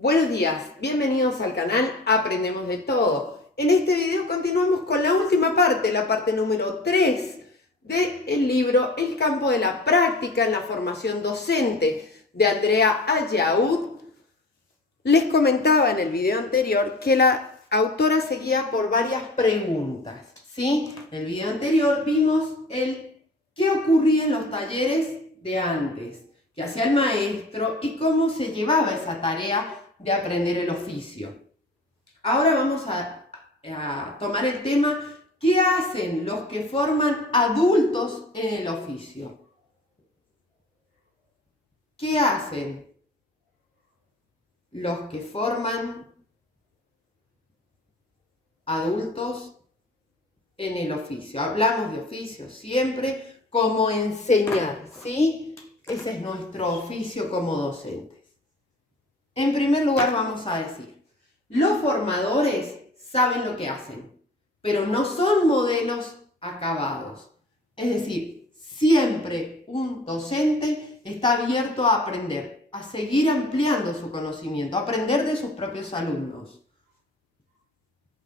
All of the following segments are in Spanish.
Buenos días, bienvenidos al canal Aprendemos de Todo. En este video continuamos con la última parte, la parte número 3 del libro El campo de la práctica en la formación docente de Andrea Ayaud. Les comentaba en el video anterior que la autora seguía por varias preguntas, ¿sí? En el video anterior vimos qué ocurría en los talleres de antes, qué hacía el maestro y cómo se llevaba esa tarea de aprender el oficio. Ahora vamos a tomar el tema, ¿qué hacen los que forman adultos en el oficio? ¿Qué hacen los que forman adultos en el oficio? Hablamos de oficio siempre como enseñar, ¿sí? Ese es nuestro oficio como docentes. En primer lugar vamos a decir, los formadores saben lo que hacen, pero no son modelos acabados. Es decir, siempre un docente está abierto a aprender, a seguir ampliando su conocimiento, a aprender de sus propios alumnos.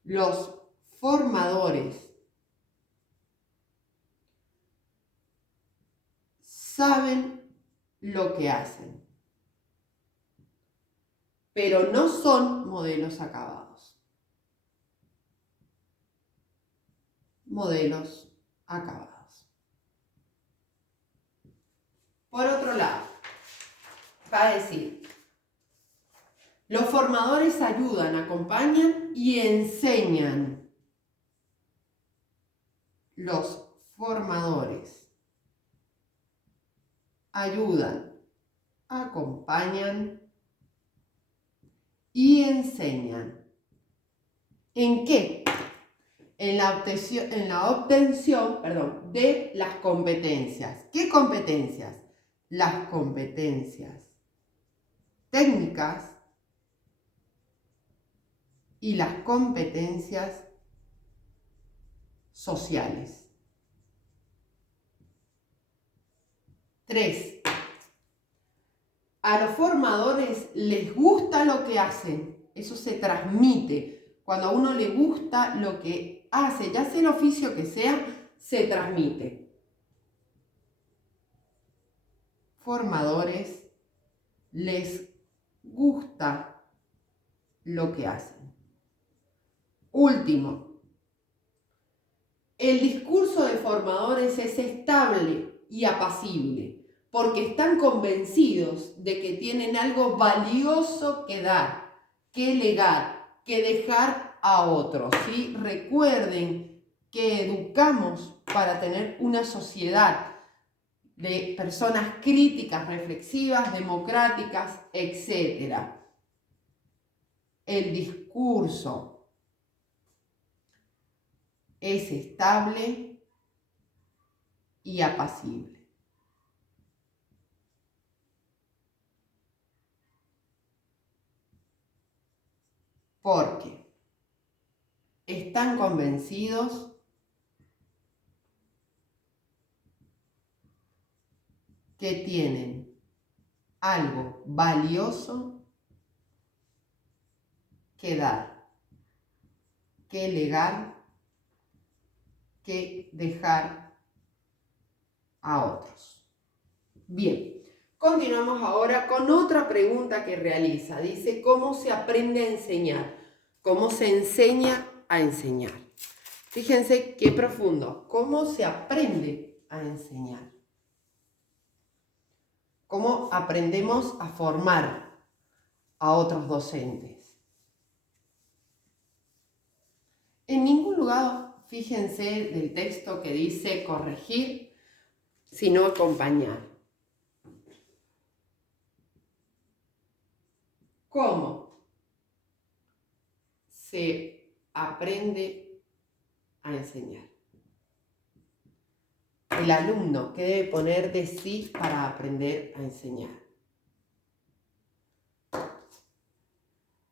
Los formadores saben lo que hacen, pero no son modelos acabados. Modelos acabados. Por otro lado, va a decir, los formadores ayudan, acompañan y enseñan. Los formadores ayudan, acompañan y enseñan. ¿En qué? En la obtención de las competencias. ¿Qué competencias? Las competencias técnicas y las competencias sociales. 3. A los formadores les gusta lo que hacen. Eso se transmite. Cuando a uno le gusta lo que hace, ya sea el oficio que sea, se transmite. Formadores les gusta lo que hacen. Último, el discurso de formadores es estable y apacible, porque están convencidos de que tienen algo valioso que dar, que legar, que dejar a otros, ¿sí? Recuerden que educamos para tener una sociedad de personas críticas, reflexivas, democráticas, etc. El discurso es estable y apacible. Porque están convencidos que tienen algo valioso que dar, que legar, que dejar a otros. Bien, continuamos ahora con otra pregunta que realiza. Dice, ¿cómo se aprende a enseñar? ¿Cómo se enseña a enseñar? Fíjense qué profundo. ¿Cómo se aprende a enseñar? ¿Cómo aprendemos a formar a otros docentes? En ningún lugar, fíjense del texto que dice corregir, sino acompañar. ¿Cómo se aprende a enseñar? El alumno, ¿qué debe poner de sí para aprender a enseñar?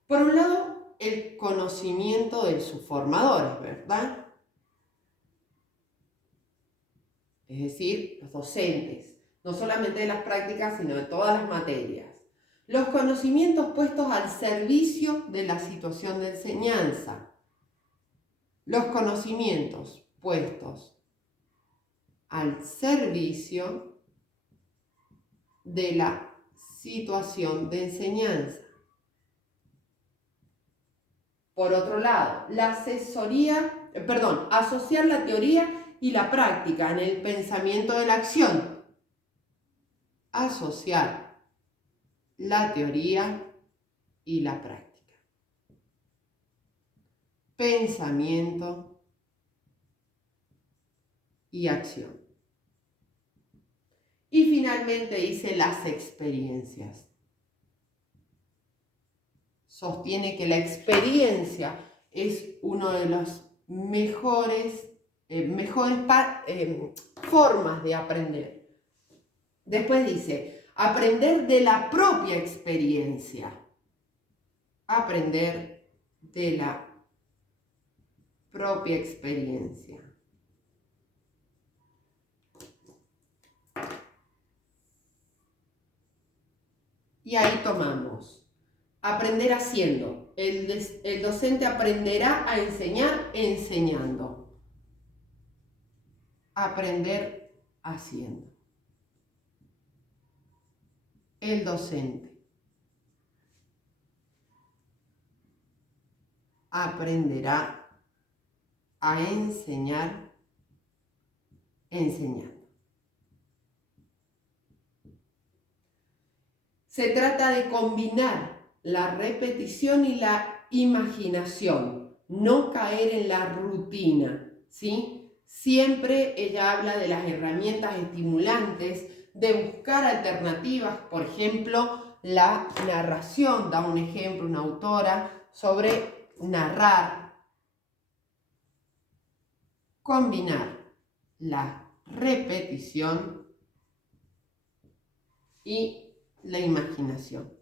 Por un lado, el conocimiento de sus formadores, ¿verdad? Es decir, los docentes, no solamente de las prácticas, sino de todas las materias. Los conocimientos puestos al servicio de la situación de enseñanza. Los conocimientos puestos al servicio de la situación de enseñanza. Por otro lado, asociar la teoría y la práctica en el pensamiento de la acción. Asociar la teoría y la práctica. Pensamiento y acción. Y finalmente dice las experiencias. Sostiene que la experiencia es una de las mejores formas de aprender. Después dice, aprender de la propia experiencia. Aprender de la propia experiencia. Y ahí tomamos. Aprender haciendo. El docente aprenderá a enseñar enseñando. Aprender haciendo. El docente aprenderá a enseñar enseñando. Se trata de combinar la repetición y la imaginación, no caer en la rutina, ¿sí? Siempre ella habla de las herramientas estimulantes, de buscar alternativas, por ejemplo, la narración, da un ejemplo una autora sobre narrar, combinar la repetición y la imaginación.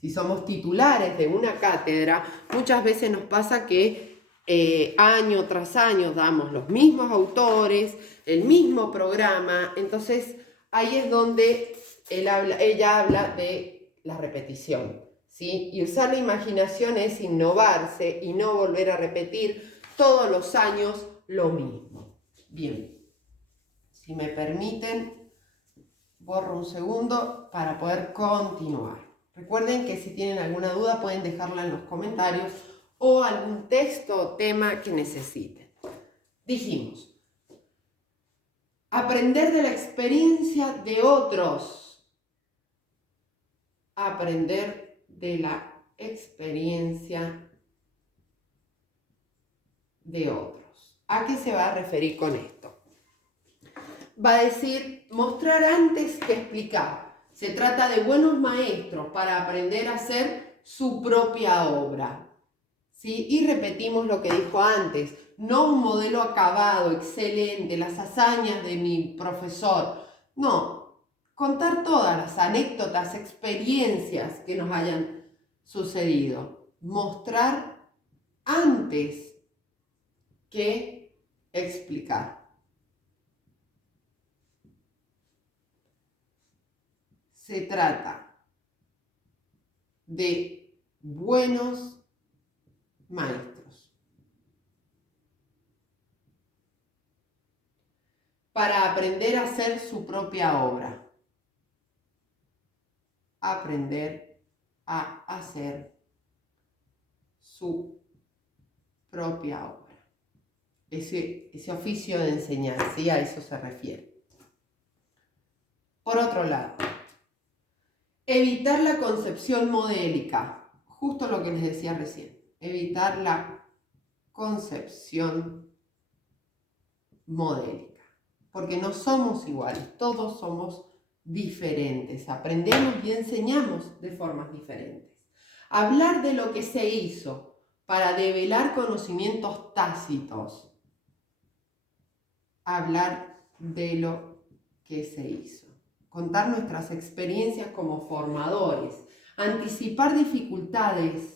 Si somos titulares de una cátedra, muchas veces nos pasa que año tras año damos los mismos autores, el mismo programa, entonces ahí es donde ella habla de la repetición, ¿sí? Y usar la imaginación es innovarse y no volver a repetir todos los años lo mismo. Bien. Si me permiten, borro un segundo para poder continuar. Recuerden que si tienen alguna duda pueden dejarla en los comentarios o algún texto o tema que necesiten. Dijimos, aprender de la experiencia de otros. Aprender de la experiencia de otros. ¿A qué se va a referir con esto? Va a decir, mostrar antes que explicar. Se trata de buenos maestros para aprender a hacer su propia obra, ¿sí? Y repetimos lo que dijo antes, no un modelo acabado, excelente, las hazañas de mi profesor. No, contar todas las anécdotas, experiencias que nos hayan sucedido. Mostrar antes que explicar. Se trata de buenos maestros para aprender a hacer su propia obra. Aprender a hacer su propia obra. Ese oficio de enseñar, ¿sí? A eso se refiere. Por otro lado, evitar la concepción modélica, justo lo que les decía recién, evitar la concepción modélica, porque no somos iguales, todos somos diferentes, aprendemos y enseñamos de formas diferentes. Hablar de lo que se hizo para develar conocimientos tácitos. Hablar de lo que se hizo. Contar nuestras experiencias como formadores, anticipar dificultades,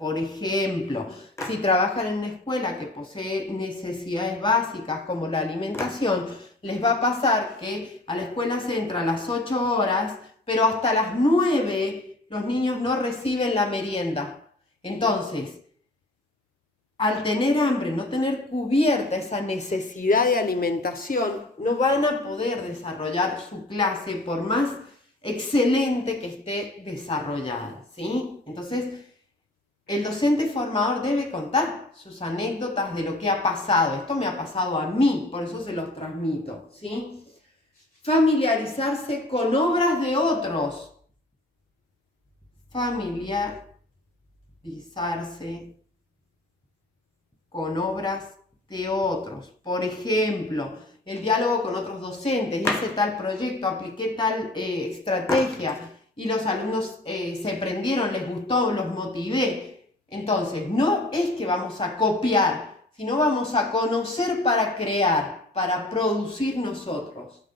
Por ejemplo, si trabajan en una escuela que posee necesidades básicas como la alimentación, les va a pasar que a la escuela se entra a las 8 horas, pero hasta las 9 los niños no reciben la merienda. Entonces, al tener hambre, no tener cubierta esa necesidad de alimentación, no van a poder desarrollar su clase por más excelente que esté desarrollada, ¿sí? Entonces, el docente formador debe contar sus anécdotas de lo que ha pasado. Esto me ha pasado a mí, por eso se los transmito, ¿sí? Familiarizarse con obras de otros. Familiarizarse con obras de otros. Por ejemplo, el diálogo con otros docentes. Hice tal proyecto, apliqué tal estrategia y los alumnos se prendieron, les gustó, los motivé. Entonces, no es que vamos a copiar, sino vamos a conocer para crear, para producir nosotros.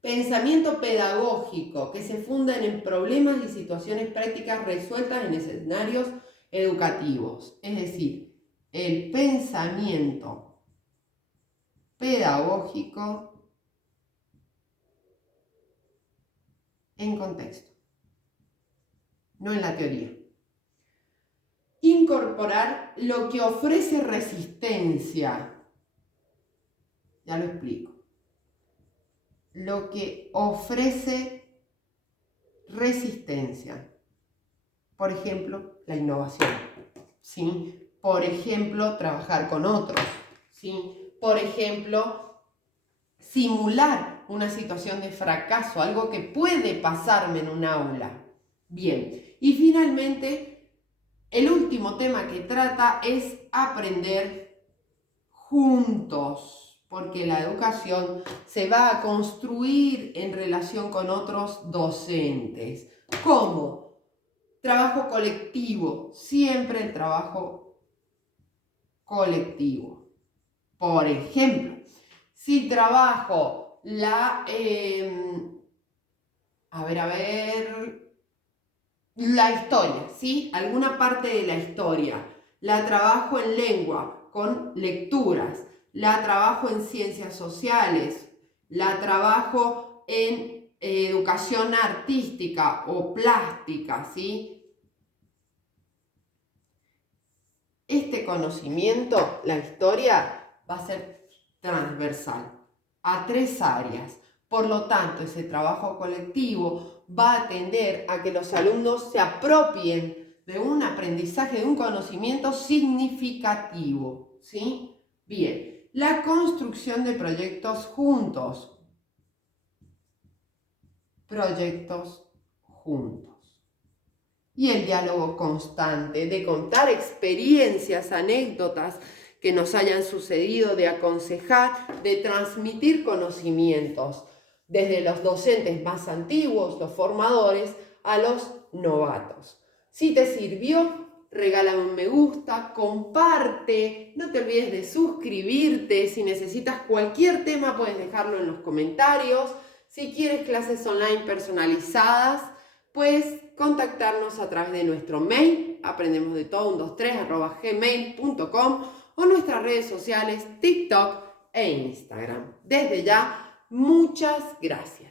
Pensamiento pedagógico, que se fundan en problemas y situaciones prácticas resueltas en escenarios educativos. Es decir, el pensamiento pedagógico en contexto, no en la teoría. Incorporar lo que ofrece resistencia. Ya lo explico. Lo que ofrece resistencia. Por ejemplo, la innovación, ¿sí? Por ejemplo, trabajar con otros, ¿sí? Por ejemplo, simular una situación de fracaso, algo que puede pasarme en un aula. Bien, y finalmente, el último tema que trata es aprender juntos, porque la educación se va a construir en relación con otros docentes. ¿Cómo? Trabajo colectivo, siempre el trabajo colectivo. Por ejemplo, si trabajo la historia, ¿sí? Alguna parte de la historia. La trabajo en lengua, con lecturas. La trabajo en ciencias sociales. La trabajo en educación artística o plástica, ¿sí? Este conocimiento, la historia, va a ser transversal a 3 áreas. Por lo tanto, ese trabajo colectivo va a tender a que los alumnos se apropien de un aprendizaje, de un conocimiento significativo, ¿sí? Bien, la construcción de proyectos juntos. Proyectos juntos. Y el diálogo constante, de contar experiencias, anécdotas que nos hayan sucedido, de aconsejar, de transmitir conocimientos, desde los docentes más antiguos, los formadores, a los novatos. Si te sirvió, regálame un me gusta, comparte, no te olvides de suscribirte. Si necesitas cualquier tema puedes dejarlo en los comentarios. Si quieres clases online personalizadas, puedes contactarnos a través de nuestro mail, aprendemosdetodo123@gmail.com, o nuestras redes sociales TikTok e Instagram. Desde ya, muchas gracias.